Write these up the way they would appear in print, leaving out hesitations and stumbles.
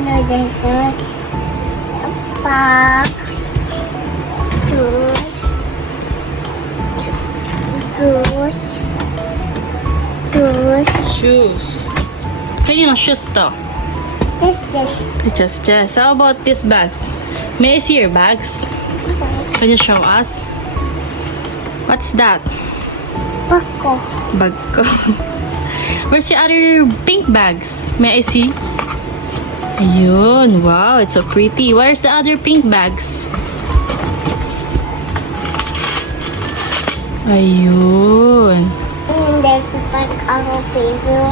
Ano this one? Bag. Goose. Goose. Goose. Shoes. Kanino shoes to? This. How about these bags? May I see your bags? Can you show us? What's that? Bako. Bag ko. Where's the other pink bags? May I see? Ayun. Wow, it's so pretty. Where's the other pink bags? Ayun. And there's a bag of paper.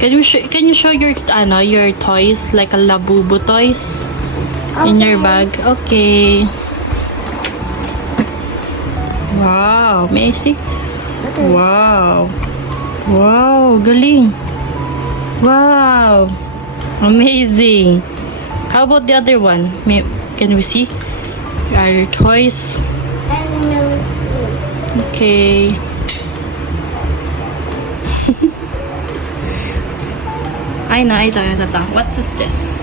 Can you show your your toys, like a Labubu toys in your bag? Okay. Wow, may I see? Wow. Wow, galing. Wow. Amazing. How about the other one? Can we see? Are your toys? Okay. I know, ito. What's this?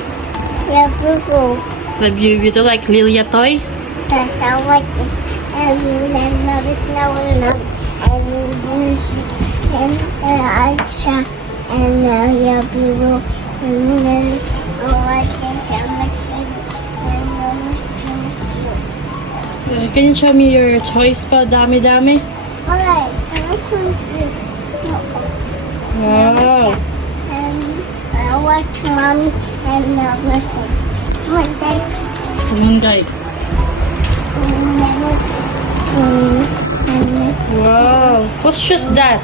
Yeah, Google. You do like Lilia toy? That's how I like this. And I love it now and love and I shot and yeah, people and then I guess I'm a ship and Can you show me your toys pa? Dami-dami. alright, and this one's Wow. and I watch mommy and listen. Like this. Come on, guys. And I was and Wow. What's just that?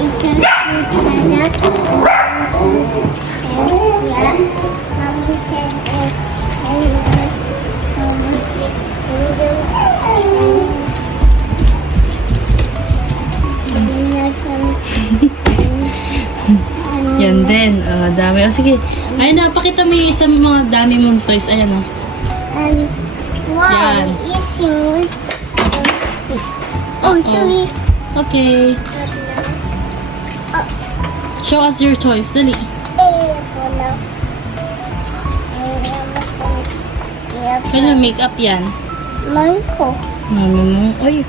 it's just product and yeah, mommy said Yan din. Dami. O, sige. Ay, napakita mo yung isang mga dami mong toys. Ayan, o. and wow, Yan. issues. Oh, sorry. Okay. Show us your toys. Dali. Can you make up yan? Manko. Mama mo. Ay.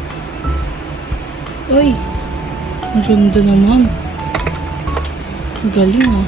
Ay. Ang ganda naman. Ang galing, ah.